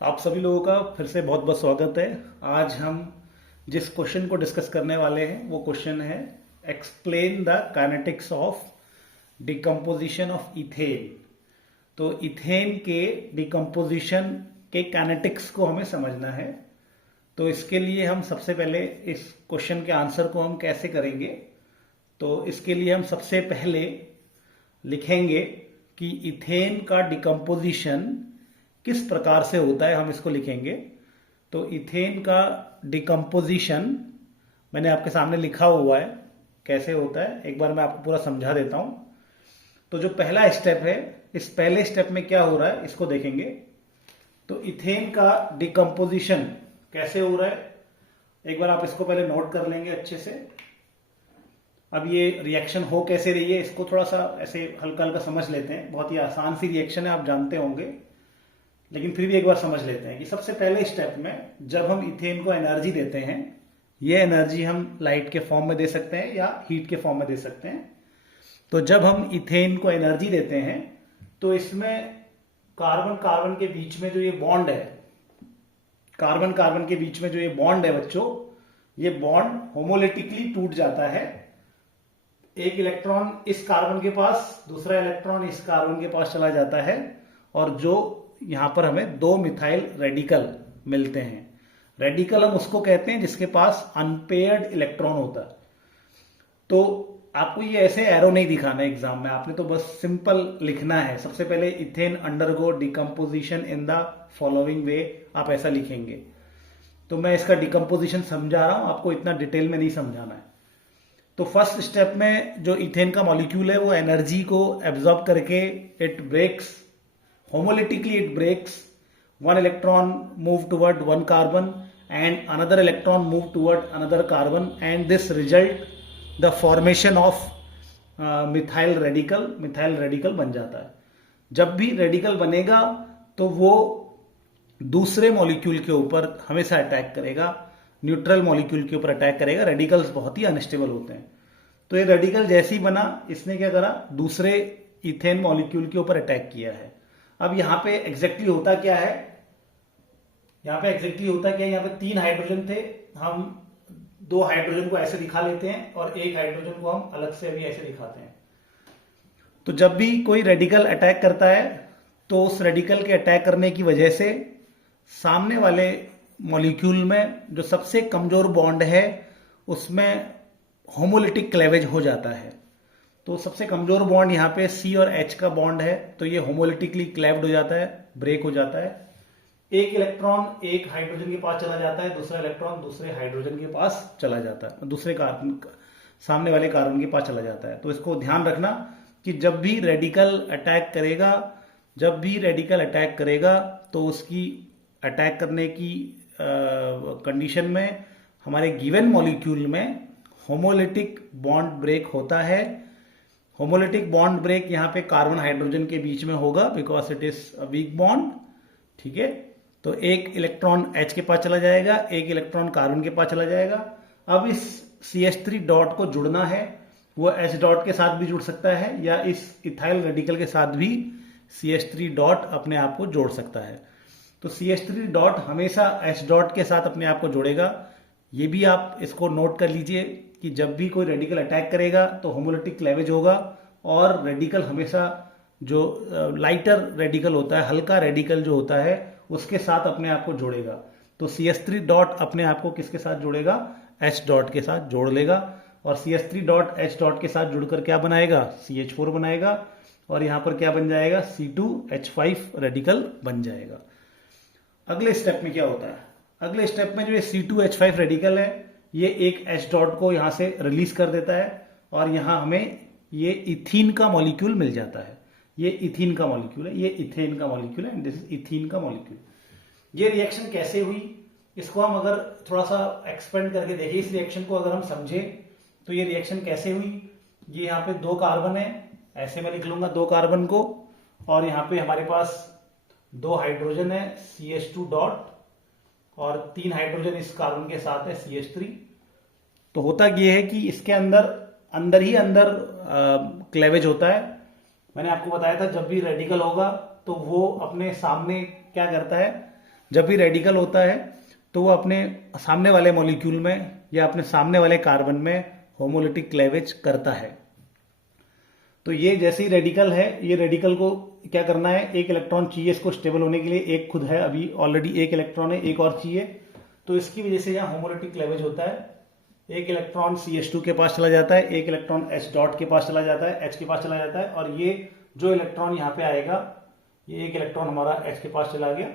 आप सभी लोगों का फिर से बहुत बहुत स्वागत है। आज हम जिस क्वेश्चन को डिस्कस करने वाले हैं वो क्वेश्चन है explain the kinetics of decomposition of ethane. तो इथेन के डिकम्पोजिशन के काइनेटिक्स को हमें समझना है। तो इसके लिए हम सबसे पहले इस क्वेश्चन के आंसर को हम कैसे करेंगे, तो इसके लिए हम सबसे पहले लिखेंगे कि इथेन का डिकम्पोजिशन किस प्रकार से होता है, हम इसको लिखेंगे। तो इथेन का डिकम्पोजिशन मैंने आपके सामने लिखा हुआ है कैसे होता है, एक बार मैं आपको पूरा समझा देता हूं। तो जो पहला स्टेप है, इस पहले स्टेप में क्या हो रहा है इसको देखेंगे। तो इथेन का डिकम्पोजिशन कैसे हो रहा है, एक बार आप इसको पहले नोट कर लेंगे अच्छे से। अब ये रिएक्शन हो कैसे रही है इसको थोड़ा सा ऐसे हल्का हल्का समझ लेते हैं। बहुत ही आसान सी रिएक्शन है, आप जानते होंगे, लेकिन फिर भी एक बार समझ लेते हैं कि सबसे पहले स्टेप में जब हम इथेन को एनर्जी देते हैं, ये एनर्जी हम लाइट के फॉर्म में दे सकते हैं या हीट के फॉर्म में दे सकते हैं। तो जब हम इथेन को एनर्जी देते हैं तो इसमें कार्बन कार्बन के बीच में जो ये बॉन्ड है, कार्बन कार्बन के बीच में जो ये बॉन्ड है बच्चों, ये बॉन्ड होमोलिटिकली टूट जाता है। एक इलेक्ट्रॉन इस कार्बन के पास, दूसरा इलेक्ट्रॉन इस कार्बन के पास चला जाता है, और जो यहां पर हमें दो मिथाइल रेडिकल मिलते हैं। रेडिकल हम उसको कहते हैं जिसके पास अनपेयर्ड इलेक्ट्रॉन होता है। तो आपको ये ऐसे एरो नहीं दिखाना है एग्जाम में, आपने तो बस सिंपल लिखना है। सबसे पहले ethane undergo decomposition in the following वे, आप ऐसा लिखेंगे। तो मैं इसका डिकम्पोजिशन समझा रहा हूं, आपको इतना डिटेल में नहीं समझाना है। तो फर्स्ट स्टेप में जो इथेन का मॉलिक्यूल है वो एनर्जी को एब्जॉर्ब करके it breaks homolytically, it breaks one electron move toward one carbon and another electron move toward another carbon, and this result the formation of methyl radical बन जाता है। जब भी रेडिकल बनेगा तो वो दूसरे मॉलिक्यूल के ऊपर हमेशा अटैक करेगा, न्यूट्रल मॉलिक्यूल के ऊपर अटैक करेगा। रेडिकल्स बहुत ही अनस्टेबल होते हैं। तो ये रेडिकल जैसे ही बना, इसने क्या करा, दूसरे इथेन मॉलिक्यूल के ऊपर अटैक किया है। अब यहां पे एग्जैक्टली होता क्या है, यहां पे एग्जैक्टली होता क्या है, यहां पे 3 हाइड्रोजन थे, हम 2 हाइड्रोजन को ऐसे दिखा लेते हैं और एक हाइड्रोजन को हम अलग से अभी ऐसे दिखाते हैं। तो जब भी कोई रेडिकल अटैक करता है तो उस रेडिकल के अटैक करने की वजह से सामने वाले मॉलिक्यूल में जो सबसे कमजोर बॉन्ड है उसमें होमोलिटिक क्लेवेज हो जाता है। तो सबसे कमजोर बॉन्ड यहाँ पे C और H का बॉन्ड है, तो ये होमोलिटिकली क्लेव्ड हो जाता है, ब्रेक हो जाता है। एक इलेक्ट्रॉन एक हाइड्रोजन के पास चला जाता है, दूसरा इलेक्ट्रॉन दूसरे हाइड्रोजन के पास चला जाता है, दूसरे कार्बन सामने वाले कार्बन के पास चला जाता है। तो इसको ध्यान रखना कि जब भी रेडिकल अटैक करेगा तो उसकी अटैक करने की कंडीशन में हमारे गिवन मॉलिक्यूल में होमोलिटिक बॉन्ड ब्रेक होता है। होमोलिटिक बॉन्ड ब्रेक यहाँ पे कार्बन हाइड्रोजन के बीच में होगा because it is a weak bond, ठीक है। तो एक इलेक्ट्रॉन H के पास चला जाएगा, एक इलेक्ट्रॉन कार्बन के पास चला जाएगा। अब इस CH3 डॉट को जुड़ना है, वो H डॉट के साथ भी जुड़ सकता है या इस इथाइल रेडिकल के साथ भी CH3 डॉट अपने आप को जोड़ सकता है। तो CH3 डॉट हमेशा H डॉट के साथ अपने आप को जोड़ेगा। ये भी आप इसको नोट कर लीजिए कि जब भी कोई रेडिकल अटैक करेगा तो होमोलिटिक क्लेवेज होगा, और रेडिकल हमेशा जो लाइटर रेडिकल होता है, हल्का रेडिकल जो होता है, उसके साथ अपने आप को जोड़ेगा। तो CH3 डॉट अपने आप को किसके साथ जोड़ेगा, H डॉट के साथ जोड़ लेगा, और CH3 डॉट H डॉट के साथ जुड़कर क्या बनाएगा, CH4 बनाएगा, और यहां पर क्या बन जाएगा, C2H5 रेडिकल बन जाएगा। अगले स्टेप में क्या होता है, अगले स्टेप में जो ये C2H5 रेडिकल है ये एक H डॉट को यहां से रिलीज कर देता है, और यहां हमें ये इथीन का मॉलिक्यूल मिल जाता है। ये इथीन का मॉलिक्यूल है, ये इथेन का मॉलिक्यूल है, एंड दिस इज इथीन का मॉलिक्यूल। ये रिएक्शन कैसे हुई, इसको हम अगर थोड़ा सा एक्सपेंड करके देखें, इस रिएक्शन को अगर हम समझे तो ये रिएक्शन कैसे हुई। ये यहाँ पे 2 कार्बन है, ऐसे मैं लिख लूंगा 2 कार्बन को, और यहाँ पे हमारे पास 2 हाइड्रोजन है CH2 डॉट, और 3 हाइड्रोजन इस कार्बन के साथ है CH3। तो होता ये है कि इसके अंदर ही अंदर क्लेवेज होता है। मैंने आपको बताया था जब भी रेडिकल होगा तो वो अपने सामने क्या करता है, जब भी रेडिकल होता है तो वो अपने सामने वाले मॉलिक्यूल में या अपने सामने वाले कार्बन में होमोलिटिक क्लेवेज करता है। तो ये जैसे ही रेडिकल है, ये रेडिकल को क्या करना है, एक इलेक्ट्रॉन चाहिए इसको स्टेबल होने के लिए, एक खुद है अभी ऑलरेडी एक इलेक्ट्रॉन है, एक और चाहिए, तो इसकी वजह से यहाँ होमोलिटिक क्लेवेज होता है। एक इलेक्ट्रॉन CH2 के पास चला जाता है, एक इलेक्ट्रॉन H डॉट के पास चला जाता है, H के पास चला जाता है, और ये जो इलेक्ट्रॉन यहाँ पे आएगा, ये एक इलेक्ट्रॉन हमारा H के पास चला गया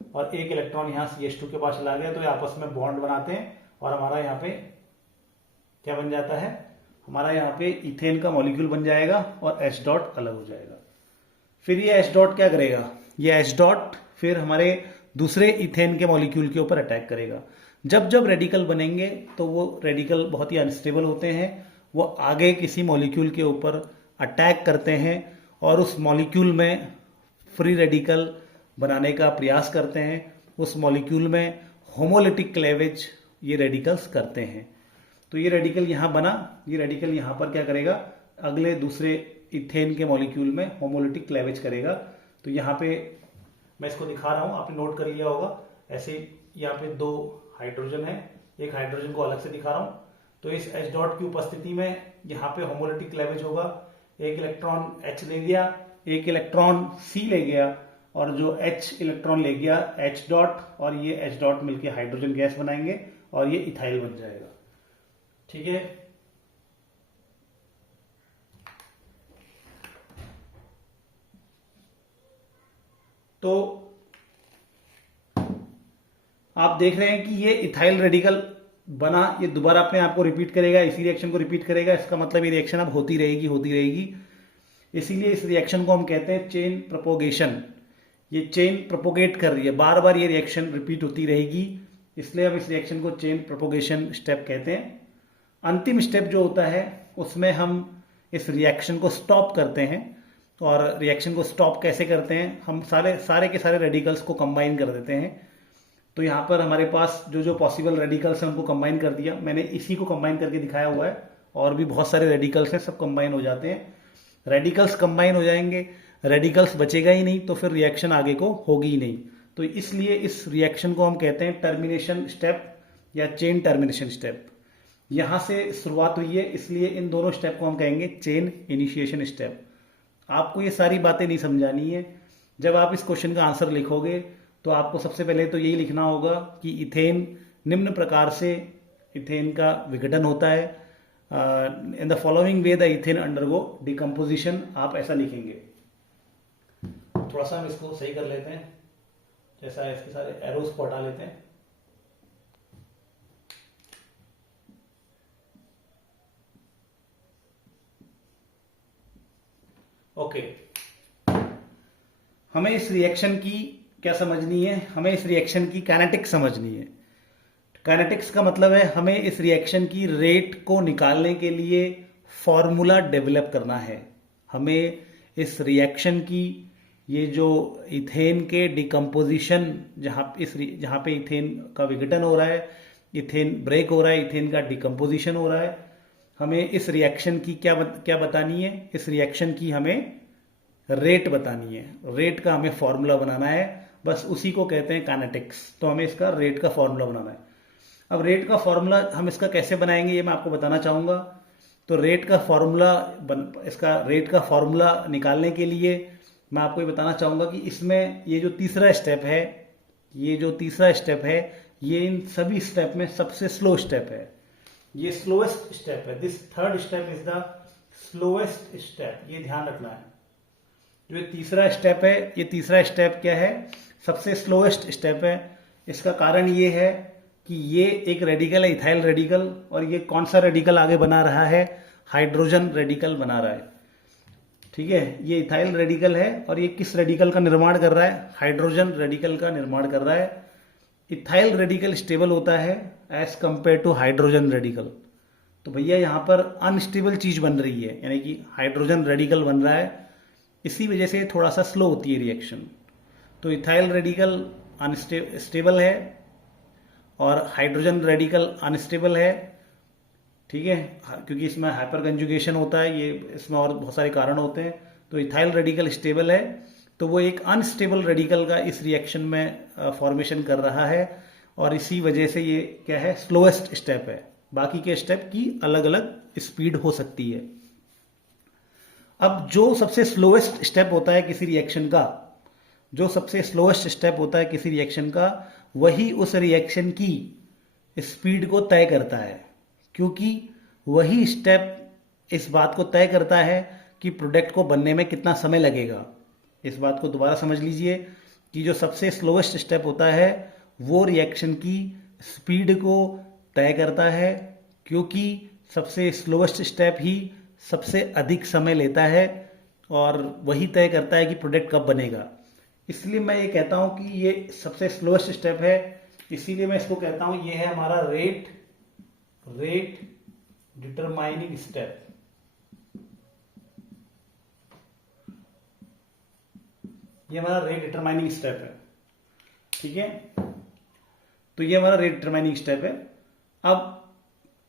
और एक इलेक्ट्रॉन यहाँ CH2 के पास चला गया, तो ये आपस में बॉन्ड बनाते हैं और हमारा यहाँ पे क्या बन जाता है, हमारा यहाँ पे इथेन का मॉलिक्यूल बन जाएगा और H डॉट अलग हो जाएगा। फिर ये H डॉट क्या करेगा, ये H डॉट फिर हमारे दूसरे इथेन के मॉलिक्यूल के ऊपर अटैक करेगा। जब जब रेडिकल बनेंगे तो वो रेडिकल बहुत ही अनस्टेबल होते हैं, वो आगे किसी मॉलिक्यूल के ऊपर अटैक करते हैं और उस मॉलिक्यूल में फ्री रेडिकल बनाने का प्रयास करते हैं, उस मॉलिक्यूल में होमोलिटिक क्लेवेज ये रेडिकल्स करते हैं। तो ये रेडिकल यहाँ बना, ये रेडिकल यहाँ पर क्या करेगा, अगले दूसरे इथेन के मॉलिक्यूल में होमोलिटिक क्लेवेज करेगा। तो यहाँ पे मैं इसको दिखा रहा हूँ, आपने नोट कर लिया होगा, ऐसे यहाँ पे दो हाइड्रोजन है, एक हाइड्रोजन को अलग से दिखा रहा हूँ। तो इस H डॉट की उपस्थिति में यहाँ पे होमोलिटिक क्लेवेज होगा, एक इलेक्ट्रॉन H ले गया, एक इलेक्ट्रॉन C ले गया, और जो H इलेक्ट्रॉन ले गया H डॉट और ये H डॉट मिलके हाइड्रोजन गैस बनाएंगे और ये इथाइल बन जाएगा। ठीक है, तो आप देख रहे हैं कि ये इथाइल रेडिकल बना, ये दोबारा अपने आप को रिपीट करेगा, इसी रिएक्शन को रिपीट करेगा। इसका मतलब ये रिएक्शन अब होती रहेगी। इसीलिए इस रिएक्शन को हम कहते हैं चेन प्रोपोगेशन। ये चेन प्रोपोगेट कर रही है, बार बार ये रिएक्शन रिपीट होती रहेगी, इसलिए हम इस रिएक्शन को चेन प्रोपोगेशन स्टेप कहते हैं। अंतिम स्टेप जो होता है उसमें हम इस रिएक्शन को स्टॉप करते हैं, और रिएक्शन को स्टॉप कैसे करते हैं, हम सारे के सारे रेडिकल्स को कंबाइन कर देते हैं। तो यहाँ पर हमारे पास जो पॉसिबल रेडिकल्स हैं उनको कंबाइन कर दिया, मैंने इसी को कंबाइन करके दिखाया हुआ है, और भी बहुत सारे रेडिकल्स हैं, सब कंबाइन हो जाते हैं। रेडिकल्स कंबाइन हो जाएंगे, रेडिकल्स बचेगा ही नहीं, तो फिर रिएक्शन आगे को होगी ही नहीं। तो इसलिए इस रिएक्शन को हम कहते हैं टर्मिनेशन स्टेप या चेन टर्मिनेशन स्टेप। यहां से शुरुआत हुई है, इसलिए इन दोनों स्टेप को हम कहेंगे चेन इनिशिएशन स्टेप। आपको ये सारी बातें नहीं समझानी है। जब आप इस क्वेश्चन का आंसर लिखोगे तो आपको सबसे पहले तो यही लिखना होगा कि इथेन निम्न प्रकार से इथेन का विघटन होता है, in the following way the ethane undergo decomposition, आप ऐसा लिखेंगे। थोड़ा सा हम इसको सही कर लेते हैं, जैसा इसके सारे एरोस को हटा लेते हैं। ओके, हमें इस रिएक्शन की क्या समझनी है, हमें इस रिएक्शन की काइनेटिक्स समझनी है। काइनेटिक्स का मतलब है हमें इस रिएक्शन की रेट को निकालने के लिए फॉर्मूला डेवलप करना है। हमें इस रिएक्शन की, ये जो इथेन के डिकम्पोजिशन, जहां पे इथेन का विघटन हो रहा है, इथेन ब्रेक हो रहा है, इथेन का डिकम्पोजिशन हो रहा है, हमें इस रिएक्शन की क्या बतानी है, इस रिएक्शन की हमें रेट बतानी है। रेट का हमें फॉर्मूला बनाना है, बस उसी को कहते हैं काइनेटिक्स। तो हमें इसका रेट का फॉर्मूला बनाना है। अब रेट का फॉर्मूला हम इसका कैसे बनाएंगे ये मैं आपको बताना चाहूंगा। तो रेट का फॉर्मूला निकालने के लिए मैं आपको ये बताना चाहूंगा कि इसमें ये जो तीसरा स्टेप है, ये इन सभी स्टेप में सबसे स्लो स्टेप है, ये स्लोएस्ट स्टेप है। This third step is the slowest step, ये ध्यान रखना है। जो ये तीसरा स्टेप है, ये तीसरा स्टेप क्या है, सबसे स्लोएस्ट स्टेप है। इसका कारण ये है कि ये एक रेडिकल है, इथाइल रेडिकल, और ये कौन सा रेडिकल आगे बना रहा है, हाइड्रोजन रेडिकल बना रहा है। ठीक है, ये इथाइल रेडिकल है और ये किस रेडिकल का निर्माण कर रहा है, हाइड्रोजन रेडिकल का निर्माण कर रहा है। इथाइल रेडिकल स्टेबल होता है as compare to hydrogen radical. तो भैया यहाँ पर अनस्टेबल चीज बन रही है, यानी कि हाइड्रोजन रेडिकल बन रहा है, इसी वजह से थोड़ा सा स्लो होती है रिएक्शन। तो इथाइल रेडिकल अनस्टेबल है और हाइड्रोजन रेडिकल अनस्टेबल है। ठीक है, क्योंकि इसमें हाइपर कंजुगेशन होता है, ये इसमें और बहुत सारे कारण होते हैं। तो इथाइल रेडिकल स्टेबल है, तो वो एक अनस्टेबल रेडिकल का इस रिएक्शन में फॉर्मेशन कर रहा है, और इसी वजह से ये क्या है, स्लोएस्ट स्टेप है। बाकी के स्टेप की अलग अलग स्पीड हो सकती है। अब जो सबसे स्लोएस्ट स्टेप होता है किसी रिएक्शन का, जो सबसे स्लोएस्ट स्टेप होता है किसी रिएक्शन का, वही उस रिएक्शन की स्पीड को तय करता है, क्योंकि वही स्टेप इस बात को तय करता है कि प्रोडक्ट को बनने में कितना समय लगेगा। इस बात को दोबारा समझ लीजिए कि जो सबसे स्लोएस्ट स्टेप होता है वो रिएक्शन की स्पीड को तय करता है, क्योंकि सबसे स्लोएस्ट स्टेप ही सबसे अधिक समय लेता है और वही तय करता है कि प्रोडक्ट कब बनेगा। इसलिए मैं ये कहता हूं कि ये सबसे स्लोएस्ट स्टेप है, इसीलिए मैं इसको कहता हूं ये है हमारा रेट डिटरमाइनिंग स्टेप। ये हमारा रेट डिटरमाइनिंग स्टेप है, ठीक है। तो ये हमारा रेट डिटरमाइनिंग स्टेप है। अब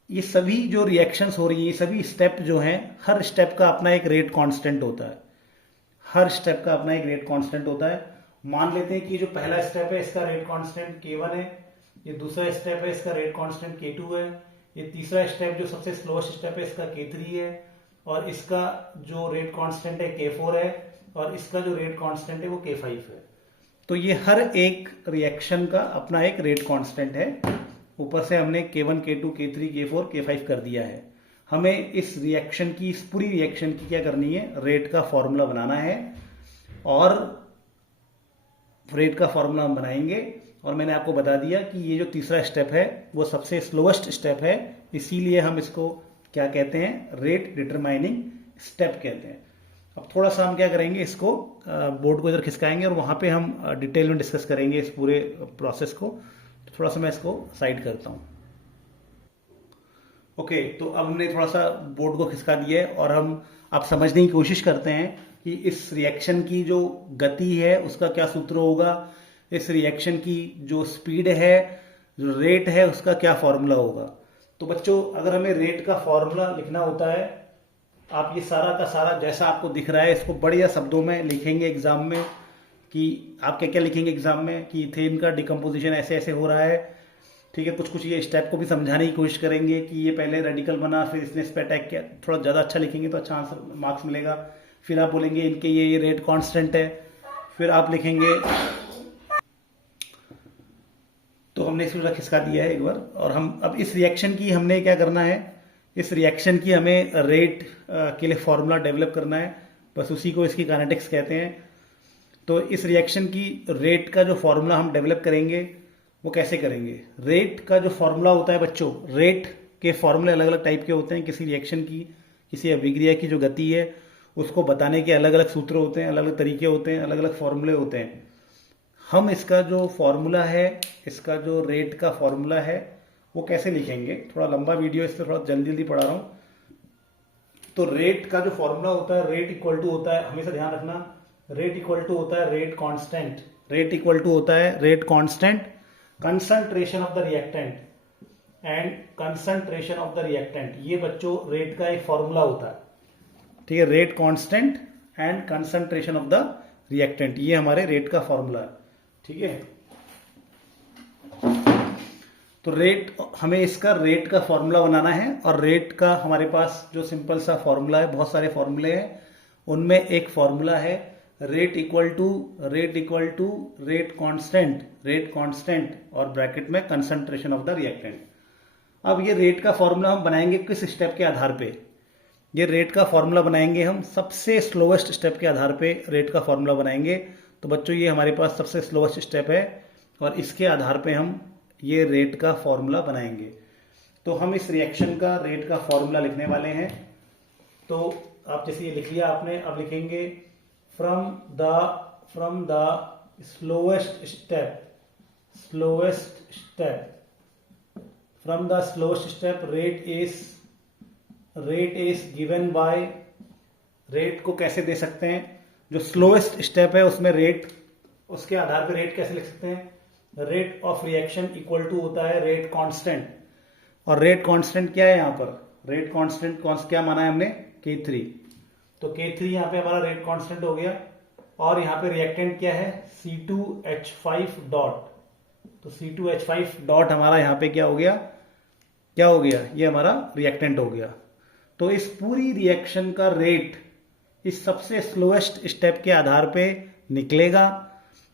ये सभी जो रिएक्शंस हो रही है, ये सभी स्टेप जो हैं, हर स्टेप का अपना एक रेट कांस्टेंट होता है। हर स्टेप का अपना एक रेट कांस्टेंट होता है। मान लेते हैं कि जो पहला स्टेप है इसका रेट कांस्टेंट K1 है, ये दूसरा स्टेप है इसका रेट कांस्टेंट K2 है, ये तीसरा स्टेप जो सबसे स्लोएस्ट स्टेप है इसका K3 है, और इसका जो रेट कांस्टेंट है K4 है, और इसका जो रेट कांस्टेंट है वो K5 है। तो ये हर एक रिएक्शन का अपना एक रेट कांस्टेंट है। ऊपर से हमने K1, K2, K3, K4, K5 कर दिया है। हमें इस रिएक्शन की, इस पूरी रिएक्शन की क्या करनी है, रेट का फॉर्मूला बनाना है, और रेट का फॉर्मूला हम बनाएंगे। और मैंने आपको बता दिया कि ये जो तीसरा स्टेप है वो सबसे स्लोएस्ट स्टेप है, इसीलिए हम इसको क्या कहते हैं, रेट डिटरमाइनिंग स्टेप कहते हैं। अब थोड़ा सा हम क्या करेंगे, इसको बोर्ड को इधर खिसकाएंगे और वहां पे हम डिटेल में डिस्कस करेंगे इस पूरे प्रोसेस को। तो थोड़ा सा मैं इसको साइड करता हूं। ओके, तो अब हमने थोड़ा सा बोर्ड को खिसका दिया है और हम अब समझने की कोशिश करते हैं कि इस रिएक्शन की जो गति है उसका क्या सूत्र होगा, इस रिएक्शन की जो स्पीड है, जो रेट है, उसका क्या फॉर्मूला होगा। तो बच्चों, अगर हमें रेट का फॉर्मूला लिखना होता है, आप ये सारा का सारा जैसा आपको दिख रहा है इसको बढ़िया शब्दों में लिखेंगे एग्जाम में, कि आप क्या क्या लिखेंगे एग्जाम में, कि इथेन का डिकम्पोजिशन ऐसे ऐसे हो रहा है, ठीक है। कुछ कुछ ये स्टेप को भी समझाने की कोशिश करेंगे कि ये पहले रेडिकल बना, फिर इसने इस पर अटैक किया। थोड़ा ज़्यादा अच्छा लिखेंगे तो अच्छा आंसर मार्क्स मिलेगा। फिर आप बोलेंगे इनके ये रेट कांस्टेंट है, फिर आप लिखेंगे। तो हमने इसको खिसका दिया है एक बार, और हम अब इस रिएक्शन की हमने क्या करना है, इस रिएक्शन की हमें रेट के लिए फॉर्मूला डेवलप करना है, बस उसी को इसकी काइनेटिक्स कहते हैं। तो इस रिएक्शन की रेट का जो फॉर्मूला हम डेवलप करेंगे वो कैसे करेंगे। रेट का जो फॉर्मूला होता है बच्चों, रेट के फॉर्मूले अलग अलग टाइप के होते हैं। किसी रिएक्शन की, किसी अभिक्रिया की जो गति है उसको बताने के अलग अलग सूत्र होते हैं, अलग अलग तरीके होते हैं, अलग अलग फॉर्मूले होते हैं। हम इसका जो फॉर्मूला है, इसका जो रेट का फॉर्मूला है वो कैसे लिखेंगे, थोड़ा लंबा वीडियो, इससे थोड़ा जल्दी जल्दी पढ़ा रहा हूं। तो रेट का जो फॉर्मूला होता है, रेट इक्वल टू होता है, हमेशा ध्यान रखना, रेट इक्वल टू होता है rate constant, rate equal to होता है rate constant, concentration of the reactant and concentration of the reactant. ये बच्चों रेट का एक फॉर्मूला होता है, ठीक है। Rate constant and concentration of the reactant, ये हमारे रेट का फॉर्मूला है, ठीक है। तो रेट, हमें इसका रेट का फॉर्मूला बनाना है, और रेट का हमारे पास जो सिंपल सा फॉर्मूला है, बहुत सारे फॉर्मूले हैं, उनमें एक फॉर्मूला है rate equal to rate constant और ब्रैकेट में कंसंट्रेशन ऑफ द रिएक्टेंट। अब ये रेट का फॉर्मूला हम बनाएंगे किस स्टेप के आधार पे, ये रेट का फॉर्मूला बनाएंगे हम सबसे स्लोएस्ट स्टेप के आधार पे रेट का फॉर्मूला बनाएंगे। तो बच्चों ये हमारे पास सबसे स्लोएस्ट स्टेप है, और इसके आधार पे हम ये रेट का फॉर्मूला बनाएंगे। तो हम इस रिएक्शन का रेट का फॉर्मूला लिखने वाले हैं। तो आप जैसे ये लिख लिया आपने, अब लिखेंगे from the slowest step rate is given by, rate को कैसे दे सकते हैं, जो स्लोएस्ट स्टेप है उसमें रेट, उसके आधार पर रेट कैसे लिख सकते हैं, rate of reaction equal to होता है रेट कांस्टेंट। और रेट कांस्टेंट क्या है यहाँ पर, रेट कांस्टेंट क्या माना है हमने, K3। तो K3 यहाँ पे हमारा रेट कांस्टेंट हो गया। और यहाँ पे रिएक्टेंट क्या है C2H5 डॉट। तो C2H5 डॉट हमारा यहाँ पे क्या हो गया, ये हमारा रिएक्टेंट हो गया। तो इस पूरी रिएक्शन का रेट इस सबसे स्लोएस्ट स्टेप के आधार पे निकलेगा,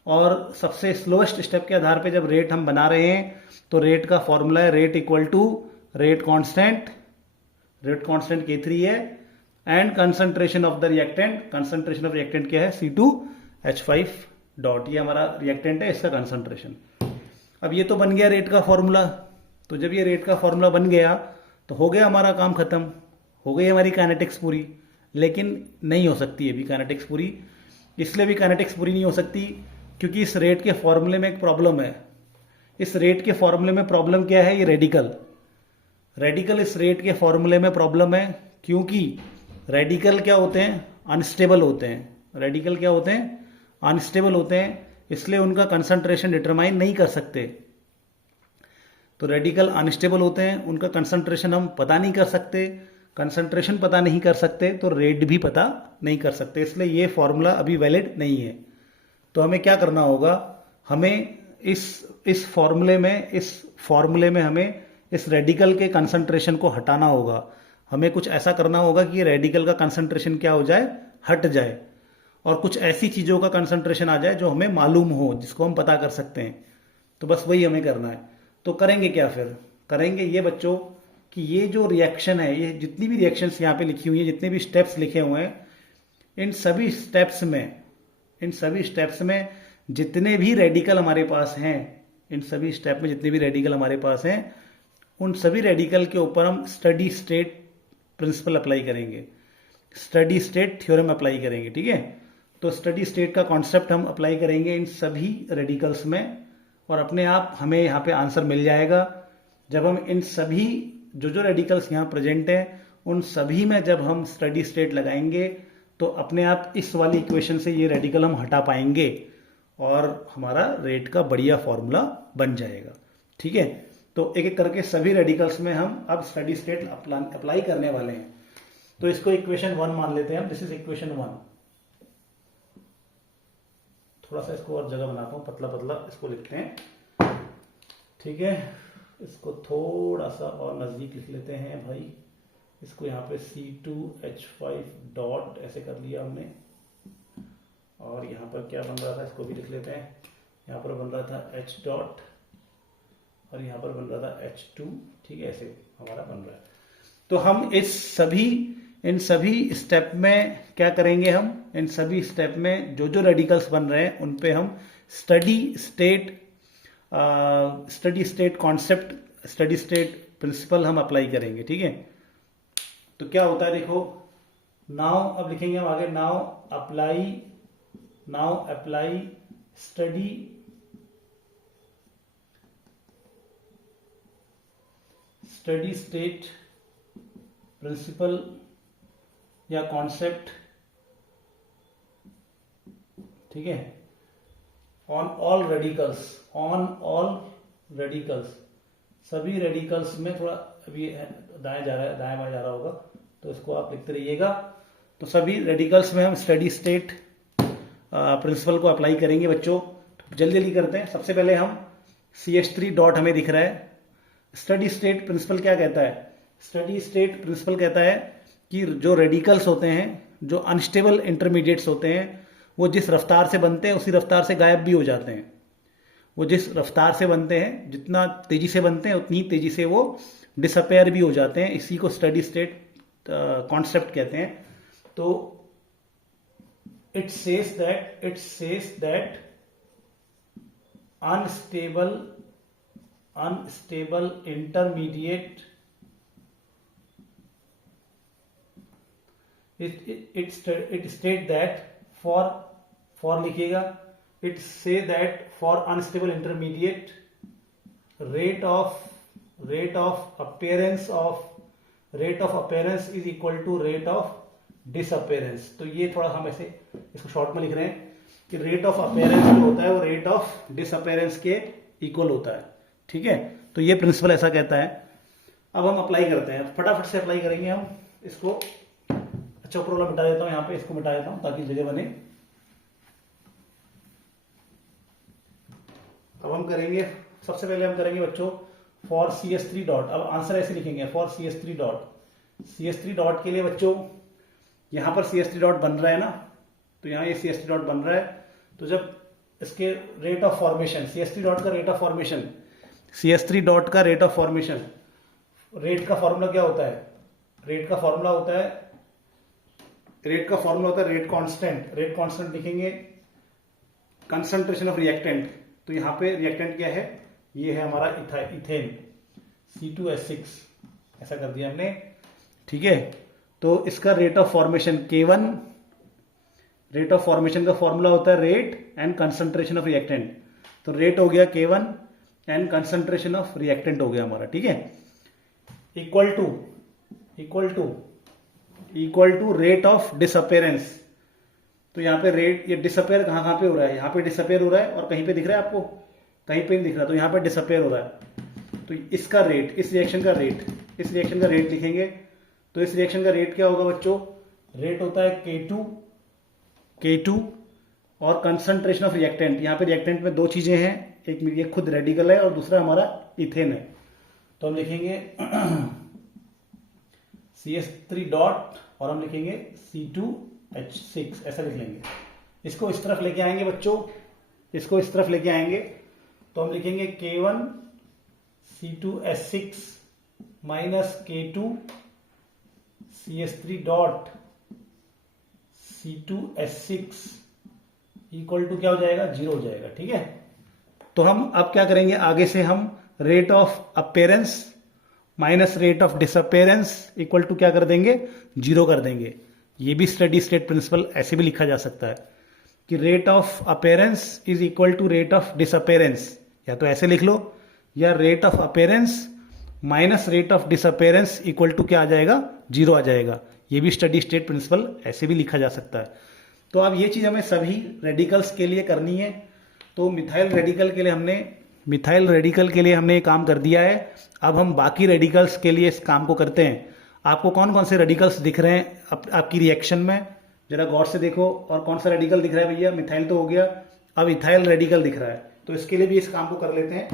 और सबसे स्लोएस्ट स्टेप के आधार पे जब रेट हम बना रहे हैं तो रेट का फॉर्मूला है rate equal to rate constant K3 है, and concentration of the reactant, concentration of reactant क्या है C2H5 डॉट, ये हमारा रिएक्टेंट है, इसका कंसंट्रेशन। अब ये तो बन गया रेट का फॉर्मूला। तो जब ये रेट का फॉर्मूला बन गया तो हो गया हमारा काम खत्म, हो गई हमारी काइनेटिक्स पूरी। लेकिन नहीं हो सकती है भी काइनेटिक्स पूरी, इसलिए भी काइनेटिक्स पूरी नहीं हो सकती क्योंकि इस रेट के फॉर्मूले में एक प्रॉब्लम है। इस रेट के फॉर्मूले में प्रॉब्लम क्या है, ये रेडिकल इस रेट के फॉर्मूले में प्रॉब्लम है, क्योंकि रेडिकल क्या होते हैं, अनस्टेबल होते हैं। रेडिकल क्या होते हैं, अनस्टेबल होते हैं, इसलिए उनका कंसंट्रेशन डिटरमाइन नहीं कर सकते। तो रेडिकल अनस्टेबल होते हैं, उनका कंसंट्रेशन हम पता नहीं कर सकते, कंसंट्रेशन पता नहीं कर सकते तो रेट भी पता नहीं कर सकते, इसलिए ये फॉर्मूला अभी वैलिड नहीं है। तो हमें क्या करना होगा, हमें इस फॉर्मूले में हमें इस रेडिकल के कंसंट्रेशन को हटाना होगा। हमें कुछ ऐसा करना होगा कि रेडिकल का कंसंट्रेशन क्या हो जाए, हट जाए, और कुछ ऐसी चीजों का कंसंट्रेशन आ जाए जो हमें मालूम हो, जिसको हम पता कर सकते हैं। तो बस वही हमें करना है। तो करेंगे क्या, फिर करेंगे ये बच्चों कि ये जो रिएक्शन है, ये जितनी भी रिएक्शंस यहाँ पे लिखी हुई है, जितने भी स्टेप्स लिखे हुए हैं, इन सभी स्टेप्स में जितने भी रेडिकल हमारे पास हैं, इन सभी स्टेप में जितने भी रेडिकल हमारे पास हैं, उन सभी रेडिकल के ऊपर हम स्टडी स्टेट प्रिंसिपल अप्लाई करेंगे, स्टडी स्टेट थ्योरम अप्लाई करेंगे। ठीक है, तो स्टडी स्टेट का कॉन्सेप्ट हम अप्लाई करेंगे इन सभी रेडिकल्स में, और अपने आप हमें यहाँ पे आंसर मिल जाएगा। जब हम इन सभी जो रेडिकल्स यहाँ प्रेजेंट हैं, उन सभी में जब हम स्टडी स्टेट लगाएंगे तो अपने आप इस वाली इक्वेशन से ये रेडिकल हम हटा पाएंगे और हमारा रेट का बढ़िया फॉर्मूला बन जाएगा। ठीक है, तो एक एक करके सभी रेडिकल्स में हम अब स्टडी स्टेट अप्लाई करने वाले हैं। तो इसको इक्वेशन 1 मान लेते हैं हम, दिस इज इक्वेशन 1। थोड़ा सा इसको और जगह बनाता हूं, पतला पतला इसको लिखते हैं। ठीक है, इसको थोड़ा सा और नजदीक लिख लेते हैं भाई। इसको यहाँ पे C2H5 डॉट ऐसे कर लिया हमने, और यहाँ पर क्या बन रहा था इसको भी लिख लेते हैं। यहाँ पर बन रहा था H डॉट और यहाँ पर बन रहा था H2। ठीक है, ऐसे हमारा बन रहा है। तो हम इन सभी स्टेप में क्या करेंगे, हम इन सभी स्टेप में जो रेडिकल्स बन रहे हैं उन पे हम steady state concept, steady state principle हम अप्लाई करेंगे। ठीक है, तो क्या होता है देखो, नाउ अब लिखेंगे हम आगे, now apply steady state principle या कॉन्सेप्ट। ठीक है, ऑन ऑल रेडिकल्स, सभी रेडिकल्स में, थोड़ा अभी दाएं जा रहा है, दाएं बाएं जा रहा होगा, तो इसको आप लिखते रहिएगा। तो सभी रेडिकल्स में हम स्टडी स्टेट प्रिंसिपल को अप्लाई करेंगे बच्चों। जल्दी जल्दी करते हैं। सबसे पहले हम CH3 डॉट हमें दिख रहा है। स्टडी स्टेट प्रिंसिपल क्या कहता है, स्टडी स्टेट प्रिंसिपल कहता है कि जो रेडिकल्स होते हैं, जो अनस्टेबल इंटरमीडिएट्स होते हैं, वो जिस रफ्तार से बनते हैं उसी रफ्तार से गायब भी हो जाते हैं। वो जिस रफ्तार से बनते हैं, जितना तेजी से बनते हैं उतनी तेजी से वो डिसअपेयर भी हो जाते हैं। इसी को स्टडी स्टेट कॉन्सेप्ट कहते हैं। तो it says that unstable intermediate, it state that for लिखिएगा, it say that for unstable intermediate rate of appearance is equal to rate of disappearance। तो ये थोड़ा हम ऐसे इसको शॉर्ट में लिख रहे हैं कि रेट ऑफ अपेयरेंस जो होता है वो रेट ऑफ डिसअपेयरेंस के इक्वल होता है। ठीक है, तो ये प्रिंसिपल ऐसा कहता है। अब हम अप्लाई करते हैं, फटाफट से अप्लाई करेंगे हम इसको। अच्छा, ऊपर वाला मिटा देता हूँ, यहाँ पे इसको मिटा देता हूँ ताकि जगह बने। अब हम करेंगे, सबसे पहले हम करेंगे बच्चों फॉर CS3 डॉट। अब आंसर ऐसे लिखेंगे for CS3 dot. CS3 dot के लिए बच्चों यहां पर CS3 डॉट बन रहा है ना, तो यहां ये CS3 डॉट बन रहा है। तो जब इसके rate of formation, CS3 dot का rate of formation, CS3 dot का रेट ऑफ फॉर्मेशन, रेट का फॉर्मूला क्या होता है? रेट का फॉर्मूला होता है रेट कांस्टेंट। रेट कांस्टेंट लिखेंगे कंसंट्रेशन ऑफ रिएक्टेंट। तो यहां पे रिएक्टेंट क्या है? ये है हमारा इथेन C2H6, ऐसा कर दिया हमने, ठीक है। तो इसका rate of formation K1, rate of formation का फॉर्मूला होता है rate and concentration of reactant. तो रेट हो गया K1 and concentration of reactant हो गया हमारा, ठीक है। Equal to rate of disappearance. तो यहाँ पे रेट, ये डिसअपेयर कहाँ पे हो रहा है? यहाँ पे डिसअपेयर हो रहा है, और कहीं पे दिख रहा है आपको? कहीं पे नहीं दिख रहा, तो यहाँ पे डिसअपेयर हो रहा है। तो इसका रेट, इस रिएक्शन का रेट लिखेंगे। तो इस रिएक्शन का रेट क्या होगा बच्चों? रेट होता है K2 और कंसंट्रेशन ऑफ रिएक्टेंट। यहाँ पे रिएक्टेंट में दो चीजें हैं, एक ये खुद रेडिकल है और दूसरा हमारा इथेन है। तो हम लिखेंगे CS3 डॉट और हम लिखेंगे C2H6, ऐसा लिख लेंगे। इसको इस तरफ लेके आएंगे बच्चों, इसको इस तरफ लेके आएंगे तो हम लिखेंगे K1 C2H6 minus K2 CS3 dot C2H6 equal to क्या हो जाएगा? 0 हो जाएगा, ठीक है। तो हम अब क्या करेंगे, आगे से हम rate of appearance minus rate of disappearance equal to क्या कर देंगे? 0 कर देंगे। ये भी स्टेडी स्टेट प्रिंसिपल ऐसे भी लिखा जा सकता है कि rate of appearance is equal to rate of disappearance, या तो ऐसे लिख लो, या rate of appearance minus rate of disappearance equal to क्या आ जाएगा? 0 आ जाएगा। ये भी स्टडी स्टेट प्रिंसिपल ऐसे भी लिखा जा सकता है। तो अब ये चीज हमें सभी रेडिकल्स के लिए करनी है। तो मिथाइल रेडिकल के लिए हमने ये काम कर दिया है। अब हम बाकी रेडिकल्स के लिए इस काम को करते हैं। आपको कौन कौन से रेडिकल्स दिख रहे हैं आपकी रिएक्शन में? जरा गौर से देखो। और कौन सा रेडिकल दिख रहा है भैया? मिथाइल तो हो गया, अब इथाइल रेडिकल दिख रहा है। तो इसके लिए भी इस काम को कर लेते हैं।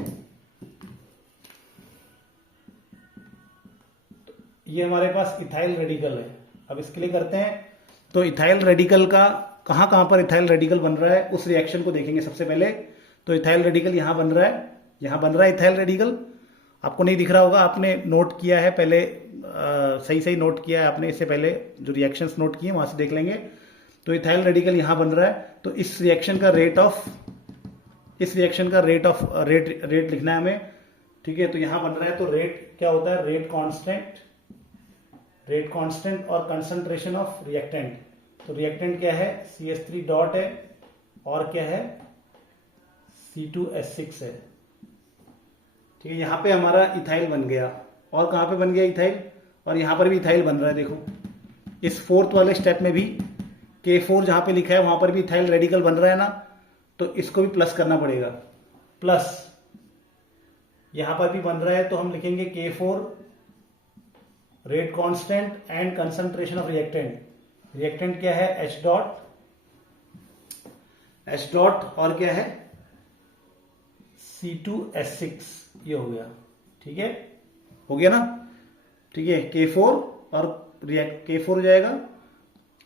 ये हमारे पास इथाइल रेडिकल है, अब इसके लिए करते हैं। तो इथाइल रेडिकल का कहां पर इथाइल रेडिकल बन रहा है उस रिएक्शन को देखेंगे सबसे पहले। तो इथाइल रेडिकल यहां बन रहा है, इथाइल रेडिकल। आपको नहीं दिख रहा होगा, आपने नोट किया है पहले, सही सही नोट किया है आपने, इससे पहले जो रिएक्शंस नोट किए वहां से देख लेंगे। तो इथाइल रेडिकल यहां बन रहा है। तो इस रिएक्शन का रेट लिखना है हमें, ठीक है। तो यहां बन रहा है, तो रेट क्या होता है? रेट कांस्टेंट और कंसंट्रेशन ऑफ रिएक्टेंट। तो रिएक्टेंट क्या है? CS3 डॉट है, और क्या है? C2H6 है, ठीक है। यहां पे हमारा इथाइल बन गया, और कहां पे बन गया इथाइल? और यहां पर भी इथाइल बन रहा है। देखो इस फोर्थ वाले स्टेप में भी K4 जहां पे लिखा है वहां पर भी इथाइल रेडिकल बन रहा है ना, तो इसको भी प्लस करना पड़ेगा। प्लस यहां पर भी बन रहा है, तो हम लिखेंगे K4 rate constant and concentration of reactant क्या है? H डॉट और क्या है? C2H6, ये हो गया, ठीक है। हो गया ना, ठीक है। K4 और K4 हो जाएगा।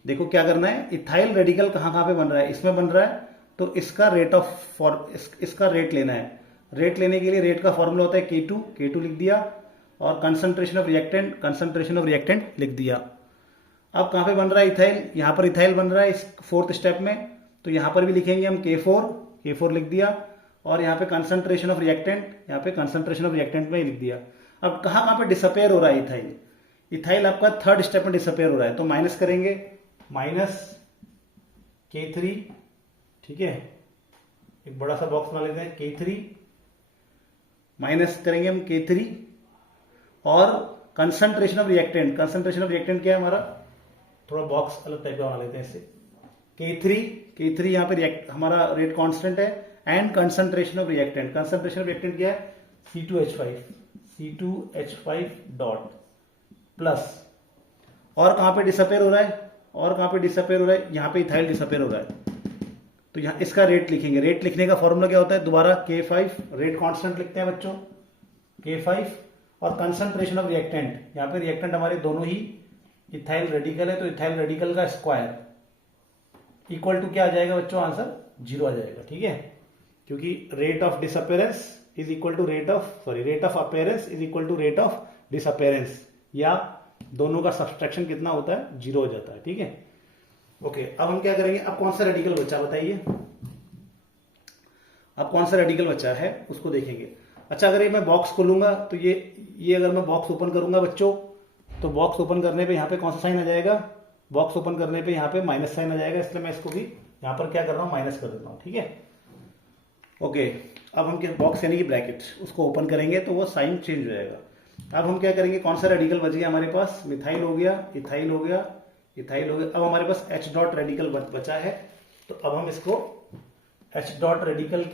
देखो क्या करना है, इथाइल रेडिकल कहां पे बन रहा है? इसमें बन रहा है। तो इसका इसका रेट लेना है। रेट लेने के लिए रेट का फॉर्मूला होता है K2 लिख दिया, और कंसंट्रेशन ऑफ रिएक्टेंट लिख दिया। अब कहां पे बन रहा है इथाइल? यहां पर इथाइल बन रहा है इस फोर्थ स्टेप में। तो यहां पर भी लिखेंगे हम K4 लिख दिया, और यहाँ पे कंसंट्रेशन ऑफ रिएक्टेंट में लिख दिया। अब कहां पे डिसअपेयर हो रहा है इथाइल आपका थर्ड स्टेप में डिसअपेयर हो रहा है। तो माइनस करेंगे, माइनस K3, ठीक है। एक बड़ा सा बॉक्स बना लेते हैं, K3 माइनस करेंगे हम K3, और कंसंट्रेशन ऑफ रिएक्टेंट क्या है हमारा? थोड़ा बॉक्स अलग टाइप का बना लेते हैं इससे। K3 यहाँ पे हमारा रेट कांस्टेंट है, एंड कंसंट्रेशन ऑफ रिएक्टेंट क्या है? C2H5 डॉट प्लस, और कहां पे डिसअपेयर हो रहा है? यहाँ पे इथाइल डिसअपेयर हो रहा है। तो यहाँ इसका रेट लिखेंगे। रेट लिखने का फॉर्मूला क्या होता है, दोबारा K5 रेट कांस्टेंट लिखते हैं बच्चों, K5 और कंसंट्रेशन ऑफ रिएक्टेंट, यहाँ पे रिएक्टेंट हमारे दोनों ही इथाइल रेडिकल है, तो इथाइल रेडिकल का स्क्वायर इक्वल टू क्या आ जाएगा बच्चों, आंसर 0 आ जाएगा। ठीक है, क्योंकि rate of disappearance is equal to rate of appearance is equal to rate of disappearance, या दोनों का सब्सट्रैक्शन कितना होता है, 0 हो जाता है। ठीक है, ओके। अब हम क्या करेंगे, अब कौन सा रेडिकल बचा बताइए, अब कौन सा रेडिकल बचा है उसको देखेंगे। अच्छा, अगर ये मैं बॉक्स खोलूंगा तो ये अगर मैं बॉक्स ओपन करूंगा बच्चों, तो बॉक्स ओपन करने पे यहाँ पे कौन सा साइन आ जाएगा, बॉक्स ओपन करने पे यहाँ पे माइनस साइन आ जाएगा, इसलिए मैं इसको भी यहाँ पर क्या कर रहा हूँ, माइनस कर देता हूँ। ठीक है, ओके। अब हम क्या, बॉक्स यानी कि ब्रैकेट, उसको ओपन करेंगे तो वो साइन चेंज हो जाएगा। अब हम क्या करेंगे, कौन सा रेडिकल बच गया हमारे पास, मिथाइल हो गया, इथाइल हो गया, इथाइल हो गया। अब हमारे पास H डॉट रेडिकल बचा है, तो अब हम इसको H डॉट रेडिकल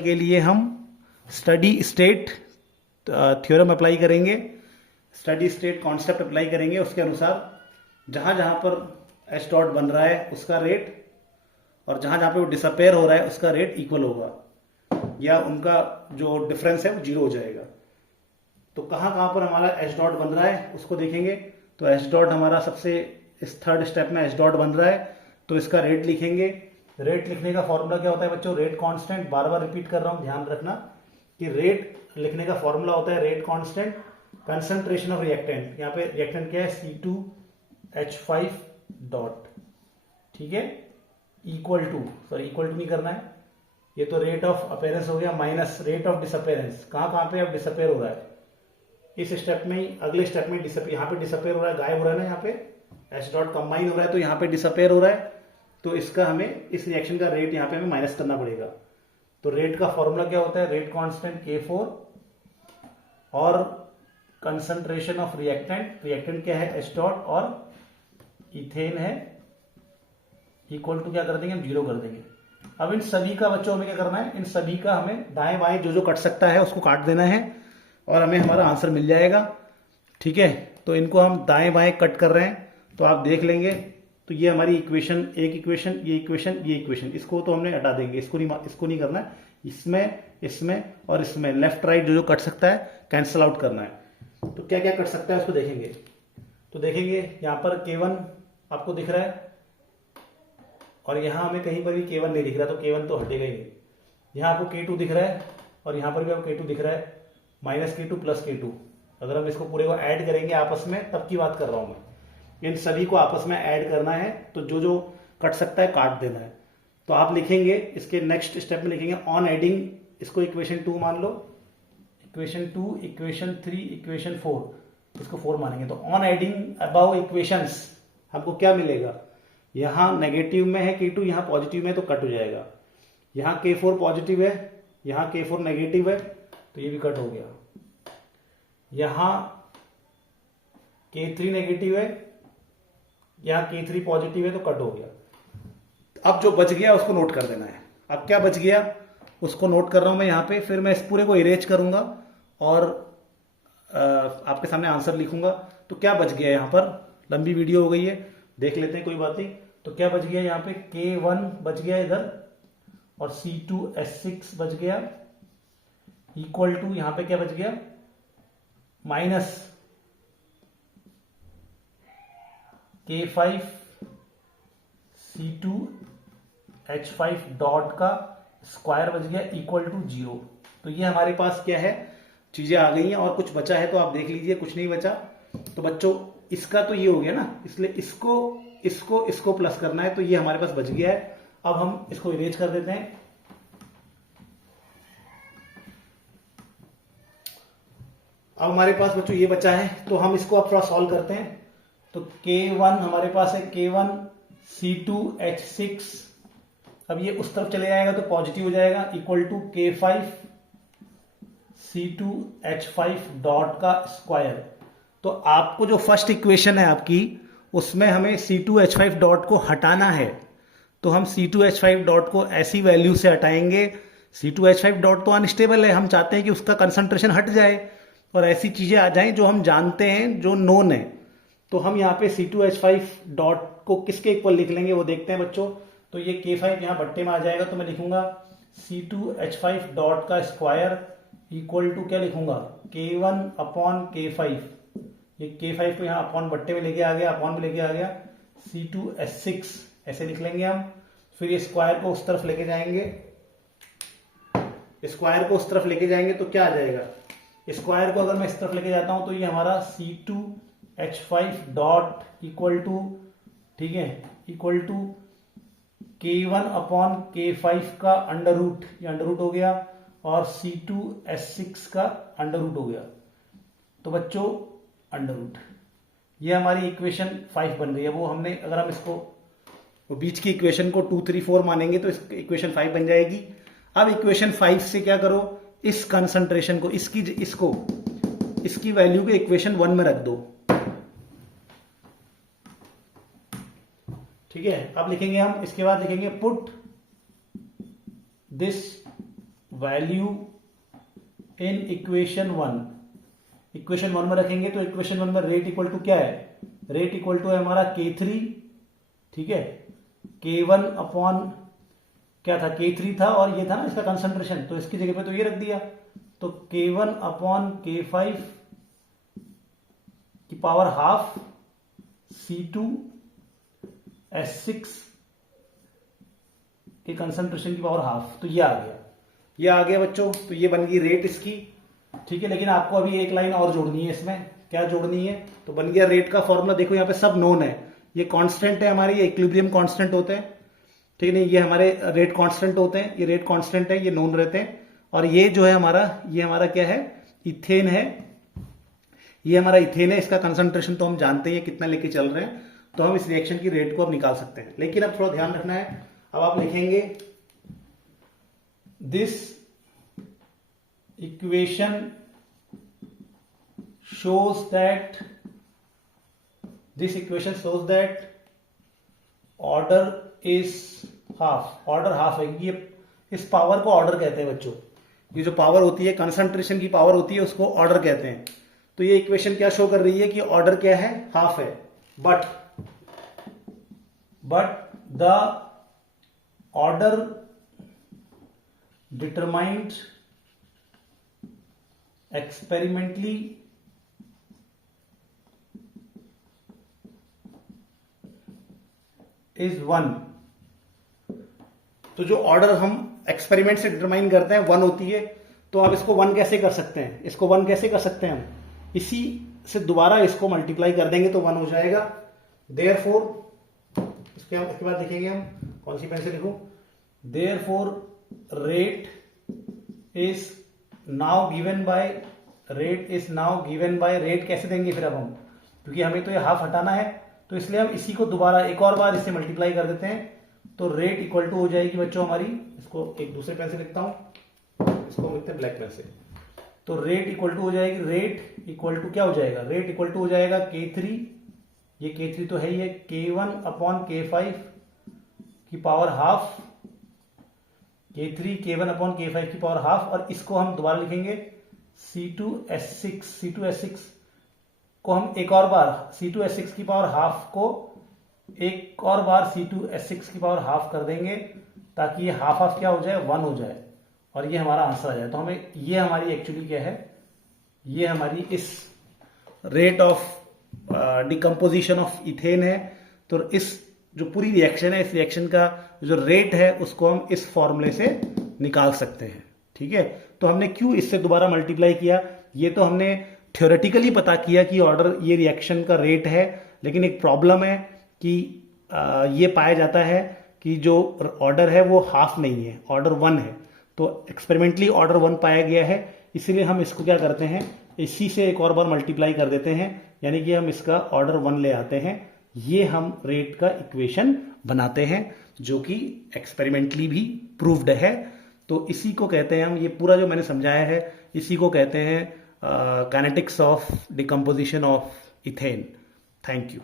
के लिए हम स्टडी स्टेट थ्योरम अप्लाई करेंगे, स्टडी स्टेट कॉन्सेप्ट अप्लाई करेंगे। उसके अनुसार जहां जहां पर H डॉट बन रहा है उसका रेट और जहां जहां पे वो डिसअपेयर हो रहा है उसका रेट इक्वल होगा, या उनका जो डिफरेंस है वो 0 हो जाएगा। तो कहां कहां पर हमारा H डॉट बन रहा है उसको देखेंगे। तो H डॉट हमारा सबसे इस थर्ड स्टेप में H डॉट बन रहा है, तो इसका रेट लिखेंगे। रेट लिखने का फॉर्मूला क्या होता है बच्चों, रेट कांस्टेंट, बार बार रिपीट कर रहा हूं, ध्यान रखना कि रेट लिखने का फॉर्मूला होता है rate constant, concentration of reactant, यहाँ पे रिएक्टेंट क्या है, C2H5 डॉट। ठीक है, इक्वल टू नहीं करना है, ये तो रेट ऑफ अपेयरेंस हो गया, माइनस रेट ऑफ डिसअपेयरेंस, कहां पे अब डिसअपेयर हो रहा है, इस स्टेप में ही, अगले स्टेप में डिसअपेयर, यहाँ पे डिसअपेयर हो रहा है, गायब हो रहा है ना, यहाँ पे H डॉट कंबाइन हो रहा है तो यहाँ पे डिसअपेयर हो रहा है, तो इसका हमें, इस रिएक्शन का रेट यहाँ पे हमें माइनस करना पड़ेगा। तो रेट का फॉर्मूला क्या होता है, रेट कांस्टेंट K4 और कंसंट्रेशन ऑफ रिएक्टेंट क्या है H डॉट और इथेन है, इक्वल टू क्या कर देंगे हम, 0 कर देंगे। अब इन सभी का बच्चों हमें क्या करना है, इन सभी का हमें दाएं बाएं जो कट सकता है उसको काट देना है और हमें हमारा आंसर मिल जाएगा। ठीक है, तो इनको हम दाएं बाएं कट कर रहे हैं, तो आप देख लेंगे, तो ये हमारी इक्वेशन, एक इक्वेशन, ये इक्वेशन, इसको तो हमने हटा देंगे, इसको नहीं करना है, इसमें और इसमें लेफ्ट राइट जो कट सकता है कैंसिल आउट करना है। तो क्या क्या कट सकता है उसको देखेंगे। तो देखेंगे यहाँ पर K1 आपको दिख रहा है और यहाँ हमें कहीं पर भी K1 नहीं दिख रहा, तो K1 तो हटेगा ही नहीं। यहाँ आपको K2 दिख रहा है और यहाँ पर भी आपको K2 दिख रहा है, -K2 प्लस K2। अगर हम इसको पूरे को ऐड करेंगे आपस में, तब की बात कर रहा हूं मैं, इन सभी को आपस में ऐड करना है, तो जो कट सकता है काट देना है। तो आप लिखेंगे, इसके नेक्स्ट स्टेप में लिखेंगे ऑन एडिंग, इसको इक्वेशन 2 मान लो, इक्वेशन 2, इक्वेशन 3, इक्वेशन 4, इसको 4 मानेंगे। तो ऑन एडिंग अबाउ इक्वेशंस हमको क्या मिलेगा, यहाँ नेगेटिव में है K2, यहाँ पॉजिटिव में, तो कट हो जाएगा। यहाँ K4 पॉजिटिव है, यहाँ K4 नेगेटिव है, तो ये भी कट हो गया। यहाँ K3 नेगेटिव है, यहाँ K3 पॉजिटिव है, तो कट हो गया। अब जो बच गया उसको नोट कर देना है। अब क्या बच गया उसको नोट कर रहा हूं मैं यहाँ पे, फिर मैं इस पूरे को इरेज करूंगा और आपके सामने आंसर लिखूंगा। तो क्या बच गया यहाँ पर, लंबी वीडियो हो गई है, देख लेते हैं, कोई बात नहीं। तो क्या बच गया यहाँ पे, K1 बच गया इधर और C2H6 बच गया, इक्वल टू यहाँ पे क्या बच गया, माइनस K5 C2H5 डॉट का स्क्वायर बच गया, इक्वल टू 0। तो ये हमारे पास क्या है, चीजें आ गई हैं। और कुछ बचा है तो आप देख लीजिए, कुछ नहीं बचा। तो बच्चों इसका तो ये हो गया ना, इसलिए इसको प्लस करना है, तो ये हमारे पास बच गया है। अब हम इसको इरेज कर देते हैं। अब हमारे पास बच्चों ये बचा है, तो हम इसको अब थोड़ा सॉल्व करते हैं। तो K1 हमारे पास है, K1 C2H6, अब ये उस तरफ चले जाएगा तो पॉजिटिव हो जाएगा, equal to K5 C2H5 dot का स्क्वायर। तो आपको जो फर्स्ट इक्वेशन है आपकी, उसमें हमें C2H5 डॉट को हटाना है, तो हम C2H5 डॉट को ऐसी वैल्यू से हटाएंगे। C2H5 डॉट तो अनस्टेबल है, हम चाहते हैं कि उसका कंसंट्रेशन हट जाए और ऐसी चीजें आ जाएं जो हम जानते हैं, जो नोन है। तो हम यहाँ पे C2H5 डॉट को किसके इक्वल लिख लेंगे वो देखते हैं बच्चों। तो ये K5 यहाँ बट्टे में आ जाएगा, तो मैं लिखूंगा C2H5 डॉट का स्क्वायर इक्वल टू क्या लिखूंगा, K1 अपॉन K5। ये K5 को यहाँ अपॉन बट्टे में लेके आ गया, अपॉन में लेके आ गया, C2H6 ऐसे लिख लेंगे हम। फिर ये स्क्वायर को उस तरफ लेके जाएंगे, स्क्वायर को उस तरफ लेके जाएंगे तो क्या आ जाएगा, स्क्वायर को अगर मैं इस तरफ लेके जाता हूं तो ये हमारा C2H5 डॉट इक्वल टू, ठीक है, equal to K1 upon K5 का अंडर रूट, ये अंडर रूट हो गया, और C2H6 का अंडर रूट हो गया। तो बच्चों अंडर रूट, ये हमारी इक्वेशन 5 बन गई है। वो हमने, अगर हम इसको, वो बीच की इक्वेशन को 2, 3, 4 मानेंगे तो इक्वेशन 5 बन जाएगी। अब इक्वेशन 5 से क्या करो, इस कंसंट्रेशन को, इसकी वैल्यू को इक्वेशन 1 में रख दो, ठीक है। अब लिखेंगे हम, इसके बाद लिखेंगे put this value in equation 1। Equation 1 में रखेंगे तो इक्वेशन 1 में रेट इक्वल टू क्या है, रेट इक्वल टू है हमारा K3, ठीक है, K1 अपॉन क्या था, K3 था, और ये था ना इसका कंसंट्रेशन, तो इसकी जगह पे तो ये रख दिया, तो K1 अपॉन K5 की पावर हाफ C2H6 के कंसंट्रेशन की पावर हाफ, तो ये आ गया, ये आ गया बच्चों। तो ये बन गई रेट इसकी, ठीक है। लेकिन आपको अभी एक लाइन और जोड़नी है इसमें, क्या जोड़नी है, तो बन गया रेट का फॉर्मूला। देखो यहाँ पे सब नोन है, ये कांस्टेंट है हमारी, ये इक्विलिब्रियम कांस्टेंट होते हैं, ठीक है, ये हमारे रेट कांस्टेंट होते हैं, ये रेट कांस्टेंट है, ये नोन रहते हैं। और ये जो है हमारा, ये हमारा क्या है, इथेन है, ये हमारा इथेन है, इसका कंसंट्रेशन तो हम जानते हैं कितना लेके चल रहे हैं, तो हम इस रिएक्शन की रेट को अब निकाल सकते हैं। लेकिन अब थोड़ा ध्यान रखना है, अब आप लिखेंगे this equation shows that order is half, order half है। ये इस पावर को ऑर्डर कहते हैं बच्चों, ये जो पावर होती है, कंसंट्रेशन की पावर होती है, उसको ऑर्डर कहते हैं। तो ये इक्वेशन क्या शो कर रही है कि ऑर्डर क्या है, हाफ है। But the order determined experimentally is 1। तो जो ऑर्डर हम एक्सपेरिमेंट से डिटरमाइन करते हैं 1 होती है। तो आप इसको 1 कैसे कर सकते हैं, इसको 1 कैसे कर सकते हैं हम, इसी से दोबारा इसको मल्टीप्लाई कर देंगे तो 1 हो जाएगा। देयरफॉर, इसके बाद लिखेंगे हम, कौन सी पेन से लिखूं, therefore rate is now given by, rate कैसे देंगे फिर अब हम, क्योंकि हमें तो ये हाफ हटाना है, तो इसलिए हम इसी को दोबारा एक और बार इससे मल्टीप्लाई कर देते हैं। तो रेट इक्वल टू हो जाएगी बच्चों हमारी, इसको एक दूसरे पेन से लिखता हूं, इसको लिखते हैं ब्लैक पेन से। तो रेट इक्वल टू हो जाएगी, रेट इक्वल टू क्या हो जाएगा, रेट इक्वल टू हो जाएगा K3, ये K3 तो है ही है, K1 अपॉन K5 की power half, K1 upon K5 की पावर हाफ, और इसको हम दोबारा लिखेंगे C2H6 को हम एक और बार C2H6 की पावर हाफ को एक और बार C2H6 की पावर हाफ कर देंगे, ताकि ये हाफ हाफ क्या हो जाए, 1 हो जाए, और ये हमारा आंसर आ जाए। तो हमें ये हमारी एक्चुअली क्या है, ये हमारी इस rate of decomposition of ethane है। तो इस जो पूरी रिएक्शन है, इस रिएक्शन का जो रेट है उसको हम इस फॉर्मूले से निकाल सकते हैं, ठीक है। तो हमने क्यों इससे दोबारा मल्टीप्लाई किया, ये तो हमने थ्योरेटिकली पता किया कि ऑर्डर, ये रिएक्शन का रेट है, लेकिन एक प्रॉब्लम है कि ये पाया जाता है कि जो ऑर्डर है वो हाफ नहीं है, ऑर्डर 1 है। तो एक्सपेरिमेंटली ऑर्डर 1 पाया गया है, इसीलिए हम इसको क्या करते हैं, इसी से एक और बार मल्टीप्लाई कर देते हैं, यानी कि हम इसका ऑर्डर 1 ले आते हैं। ये हम रेट का इक्वेशन बनाते हैं, जो कि एक्सपेरिमेंटली भी प्रूव्ड है। तो इसी को कहते हैं हम, ये पूरा जो मैंने समझाया है, इसी को कहते हैं kinetics of decomposition of ethane. Thank you.